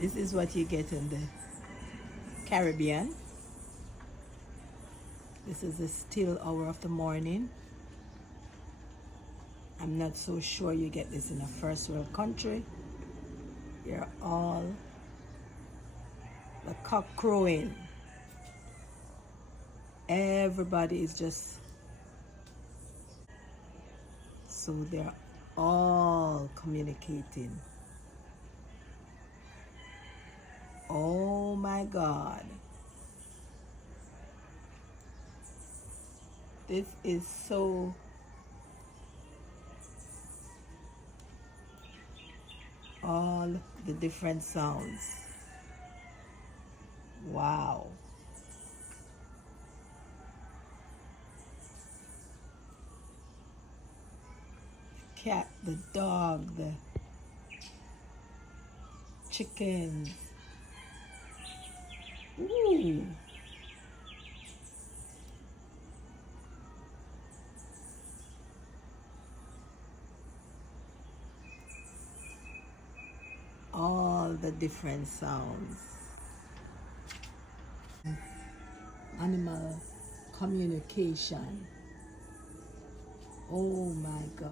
This is what you get in the Caribbean. This is the still hour of the morning. I'm not so sure you get this in a first world country. You're all the cock crowing. Everybody is just, so they're all communicating. Oh my God. This is so all the different sounds. Wow. Cat, the dog, the chickens. Ooh. All the different sounds. Animal communication. Oh my God.